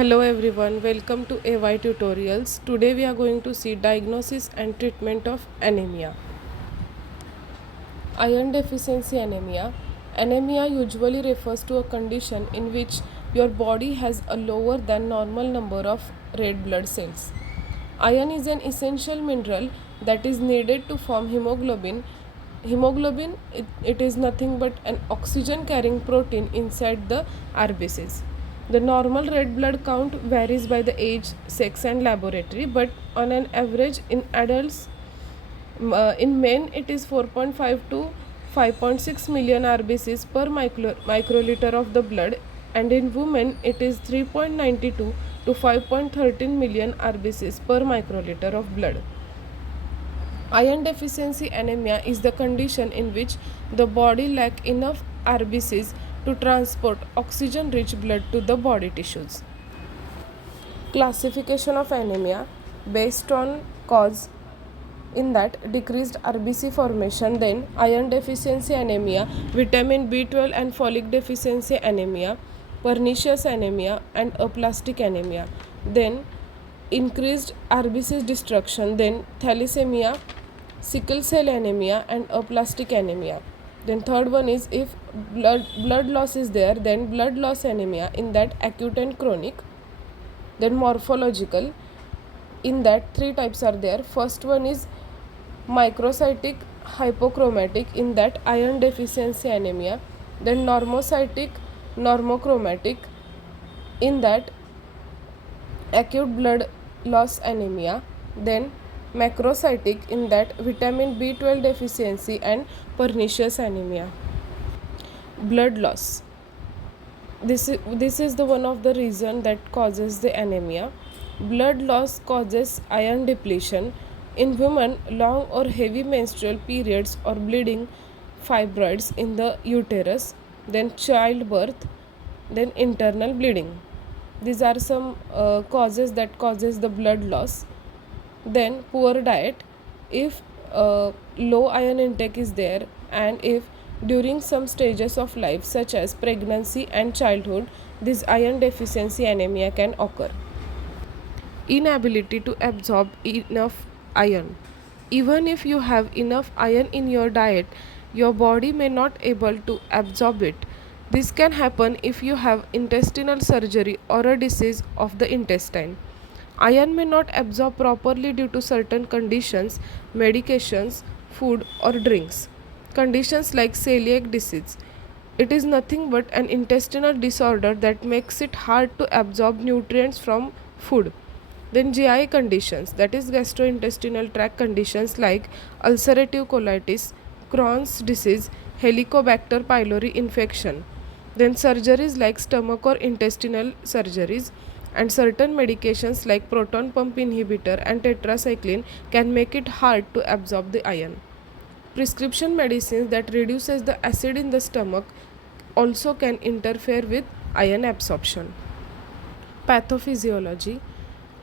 Hello everyone, welcome to AY Tutorials. Today we are going to see diagnosis and treatment of anemia. Iron deficiency anemia. Anemia usually refers to a condition in which your body has a lower than normal number of red blood cells. Iron is an essential mineral that is needed to form hemoglobin. It is nothing but an oxygen carrying protein inside the RBCs. The normal red blood count varies by the age, sex, and laboratory, but on an average, in adults, in men, it is 4.5 to 5.6 million RBCs per microliter of the blood, and in women, it is 3.92 to 5.13 million RBCs per microliter of blood. Iron deficiency anemia is the condition in which the body lacks enough RBCs to transport oxygen rich blood to the body tissues. Classification of anemia based on cause, in that decreased RBC formation, then iron deficiency anemia, vitamin B12 and folic deficiency anemia, pernicious anemia and aplastic anemia, then increased RBC destruction, then thalassemia, sickle cell anemia and aplastic anemia. Then third one is if blood loss is there, then blood loss anemia, in that acute and chronic. Then morphological, in that three types are there. First one is microcytic hypochromatic, in that iron deficiency anemia. Then normocytic normochromatic, in that acute blood loss anemia. Then macrocytic, in that vitamin B12 deficiency and pernicious anemia. Blood loss, this is the one of the reason that causes the anemia. Blood loss causes iron depletion. In women, long or heavy menstrual periods or bleeding, fibroids in the uterus, then childbirth, then internal bleeding. These are some causes that causes the blood loss. Then poor diet, if low iron intake is there, and if during some stages of life such as pregnancy and childhood, this iron deficiency anemia can occur. Inability to absorb enough iron. Even if you have enough iron in your diet, your body may not able to absorb it. This can happen if you have intestinal surgery or a disease of the intestine. Iron may not absorb properly due to certain conditions, medications, food or drinks. Conditions like celiac disease. It is nothing but an intestinal disorder that makes it hard to absorb nutrients from food. Then GI conditions, that is gastrointestinal tract conditions like ulcerative colitis, Crohn's disease, Helicobacter pylori infection. Then surgeries like stomach or intestinal surgeries, and certain medications like proton pump inhibitor and tetracycline can make it hard to absorb the iron. Prescription medicines that reduces the acid in the stomach also can interfere with iron absorption. Pathophysiology.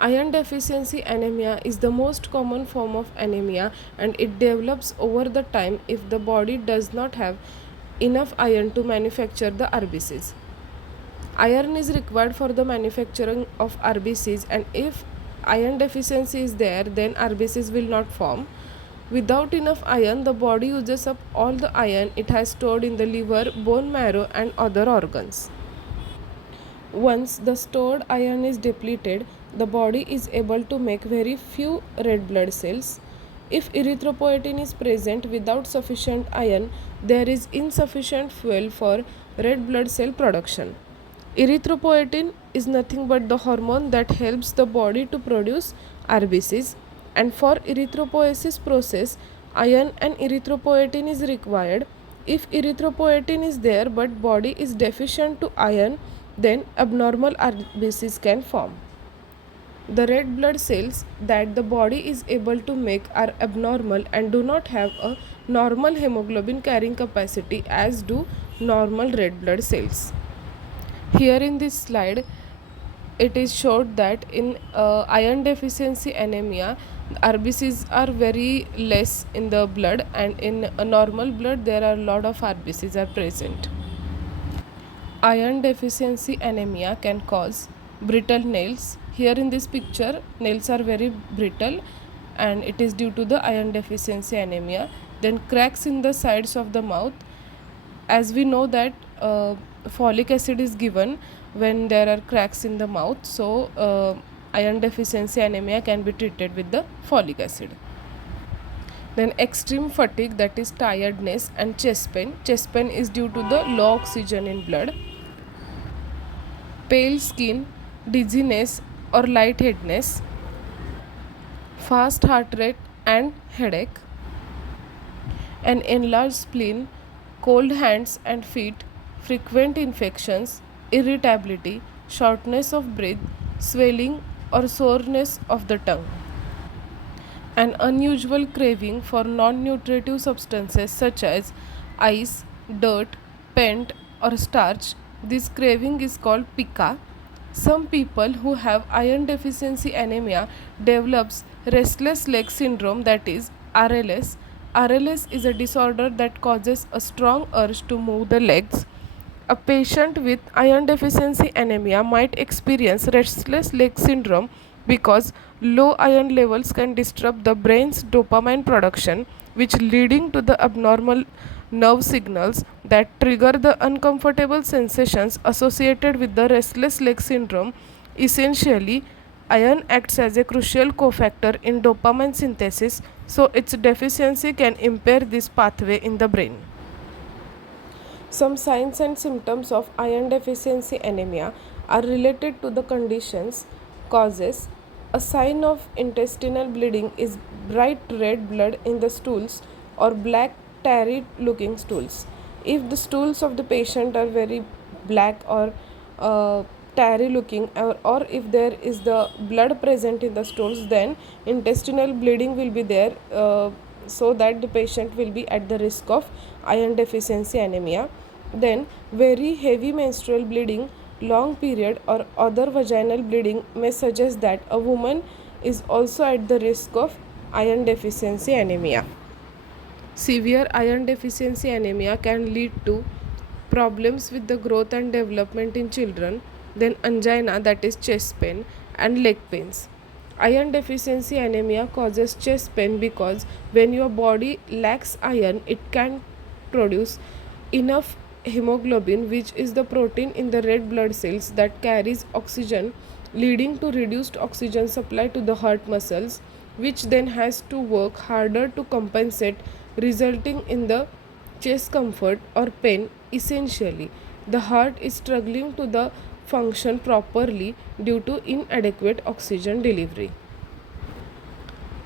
Iron deficiency anemia is the most common form of anemia, and it develops over the time if the body does not have enough iron to manufacture the RBCs. Iron is required for the manufacturing of RBCs, and if iron deficiency is there, then RBCs will not form. Without enough iron, the body uses up all the iron it has stored in the liver, bone marrow and other organs. Once the stored iron is depleted, the body is able to make very few red blood cells. If erythropoietin is present without sufficient iron, there is insufficient fuel for red blood cell production. Erythropoietin is nothing but the hormone that helps the body to produce RBCs, and for erythropoiesis process, iron and erythropoietin is required. If erythropoietin is there but body is deficient to iron, then abnormal RBCs can form. The red blood cells that the body is able to make are abnormal and do not have a normal hemoglobin carrying capacity as do normal red blood cells. Here in this slide, it is showed that in iron deficiency anemia, RBCs are very less in the blood, and in a normal blood there are a lot of RBCs are present. Iron deficiency anemia can cause Brittle nails. Here in this picture, nails are very brittle and it is due to the iron deficiency anemia. Then cracks in the sides of the mouth. As we know that folic acid is given when there are cracks in the mouth, so iron deficiency anemia can be treated with the folic acid. Then extreme fatigue, that is tiredness, and chest pain. Chest pain is due to the low oxygen in blood. Pale skin, dizziness or lightheadedness, fast heart rate and headache, an enlarged spleen, cold hands and feet, frequent infections, irritability, shortness of breath, swelling or soreness of the tongue. An unusual craving for non-nutritive substances such as ice, dirt, paint or starch. This craving is called pica. Some people who have iron deficiency anemia develops restless leg syndrome, that is RLS. RLS is a disorder that causes a strong urge to move the legs. A patient with iron deficiency anemia might experience restless leg syndrome because low iron levels can disrupt the brain's dopamine production, which leading to the abnormal nerve signals that trigger the uncomfortable sensations associated with the restless leg syndrome. Essentially, iron acts as a crucial cofactor in dopamine synthesis, so its deficiency can impair this pathway in the brain. Some signs and symptoms of iron deficiency anemia are related to the condition's causes. A sign of intestinal bleeding is bright red blood in the stools or black tarry looking stools. If the stools of the patient are very black or tarry looking, or if there is the blood present in the stools, then intestinal bleeding will be there, so that the patient will be at the risk of iron deficiency anemia. Then very heavy menstrual bleeding, long period or other vaginal bleeding may suggest that a woman is also at the risk of iron deficiency anemia. Severe iron deficiency anemia can lead to problems with the growth and development in children, then angina, that is chest pain, and leg pains. Iron deficiency anemia causes chest pain because when your body lacks iron, it can produce enough hemoglobin, which is the protein in the red blood cells that carries oxygen, leading to reduced oxygen supply to the heart muscles, which then has to work harder to compensate, resulting in the chest comfort or pain. Essentially, the heart is struggling to the function properly due to inadequate oxygen delivery.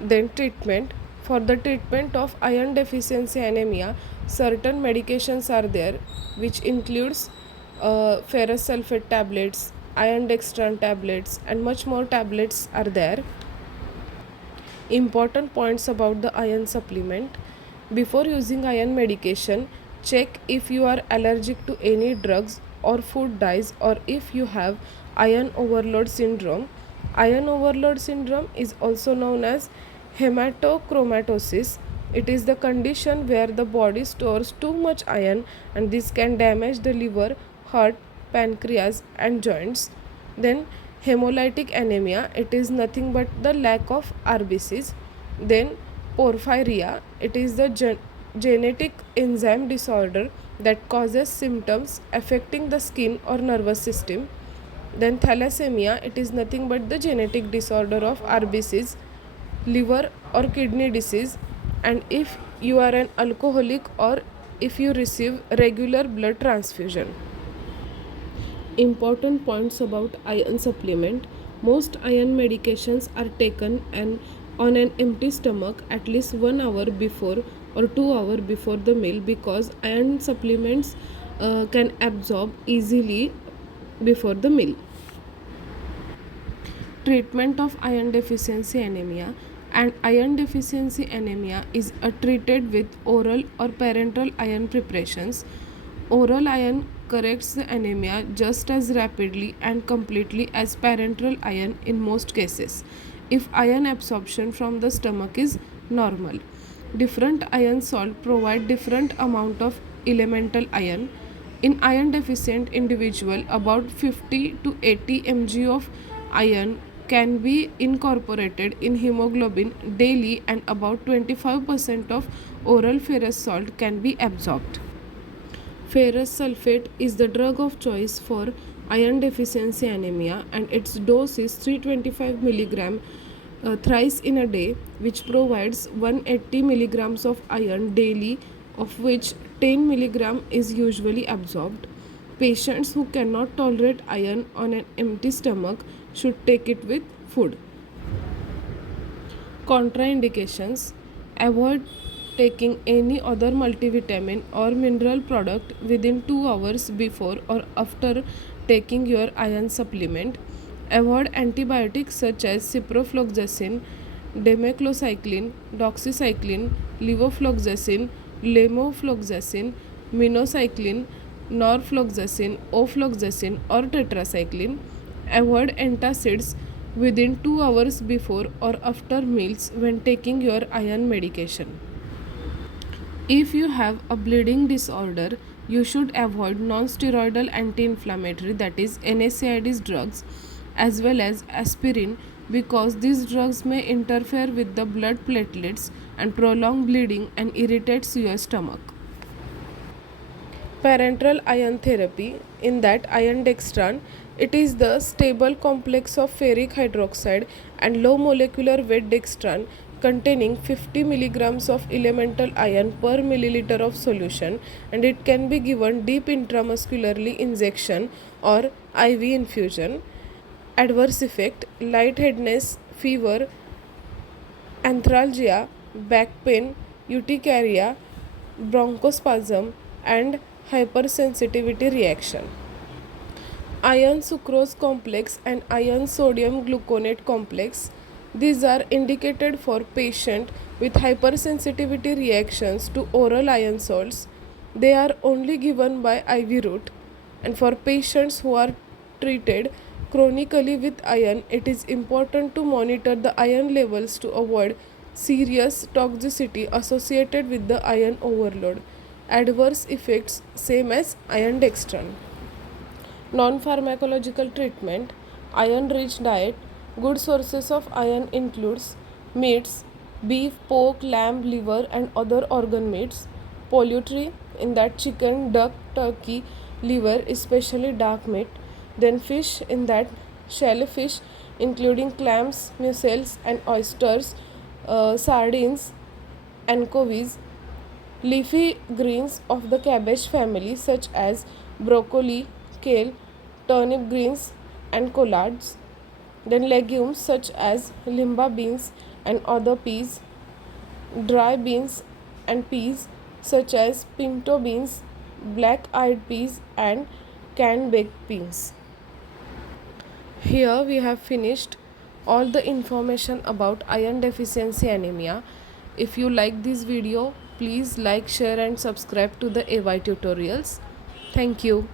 Then treatment. For the treatment of iron deficiency anemia, certain medications are there, which includes ferrous sulfate tablets, iron dextran tablets, and much more tablets are there. Important points about the iron supplement. Before using iron medication, check if you are allergic to any drugs or food dyes, or if you have iron overload syndrome. Iron overload syndrome is also known as hematochromatosis. It is the condition where the body stores too much iron, and this can damage the liver, heart, pancreas, and joints. Then hemolytic anemia, it is nothing but the lack of RBCs. Then porphyria, it is the genetic enzyme disorder that causes symptoms affecting the skin or nervous system. Then thalassemia, it is nothing but the genetic disorder of RBCs, liver or kidney disease, and if you are an alcoholic or if you receive regular blood transfusion. Important points about iron supplement. Most iron medications are taken on an empty stomach at least 1 hour before or 2 hours before the meal, because iron supplements can absorb easily before the meal. Treatment of iron deficiency anemia. And iron deficiency anemia is treated with oral or parenteral iron preparations. Oral iron corrects the anemia just as rapidly and completely as parenteral iron in most cases, if iron absorption from the stomach is normal. Different iron salt provide different amount of elemental iron. In iron deficient individual, about 50 to 80 mg of iron can be incorporated in hemoglobin daily, and about 25% of oral ferrous salt can be absorbed. Ferrous sulfate is the drug of choice for iron deficiency anemia, and its dose is 325 mg thrice in a day, which provides 180 milligrams of iron daily, of which 10 milligram is usually absorbed. Patients who cannot tolerate iron on an empty stomach should take it with food. Contraindications: avoid taking any other multivitamin or mineral product within 2 hours before or after taking your iron supplement. Avoid antibiotics such as ciprofloxacin, demeclocycline, doxycycline, levofloxacin, lemofloxacin, minocycline, norfloxacin, ofloxacin, or tetracycline. Avoid antacids within 2 hours before or after meals when taking your iron medication. If you have a bleeding disorder, you should avoid non-steroidal anti-inflammatory, that is NSAIDs drugs, as well as aspirin, because these drugs may interfere with the blood platelets and prolong bleeding and irritates your stomach. Parenteral iron therapy, in that iron dextran, it is the stable complex of ferric hydroxide and low molecular weight dextran containing 50 milligrams of elemental iron per milliliter of solution, and it can be given deep intramuscularly injection or IV infusion. Adverse effect: lightheadedness, fever, arthralgia, back pain, urticaria, bronchospasm, and hypersensitivity reaction. Iron sucrose complex and iron sodium gluconate complex. These are indicated for patient with hypersensitivity reactions to oral iron salts. They are only given by IV route. And for patients who are treated chronically with iron, it is important to monitor the iron levels to avoid serious toxicity associated with the iron overload. Adverse effects same as iron dextran. Non-pharmacological treatment: iron-rich diet. Good sources of iron includes meats, beef, pork, lamb, liver, and other organ meats. Poultry, in that chicken, duck, turkey, liver, especially dark meat. Then fish, in that shellfish, including clams, mussels, and oysters, sardines, anchovies. Leafy greens of the cabbage family, such as broccoli, kale, turnip greens, and collards. Then legumes such as limba beans and other peas, dry beans and peas such as pinto beans, black eyed peas, and canned baked beans. Here we have finished all the information about iron deficiency anemia. If you like this video, please like, share, and subscribe to the AY tutorials. Thank you.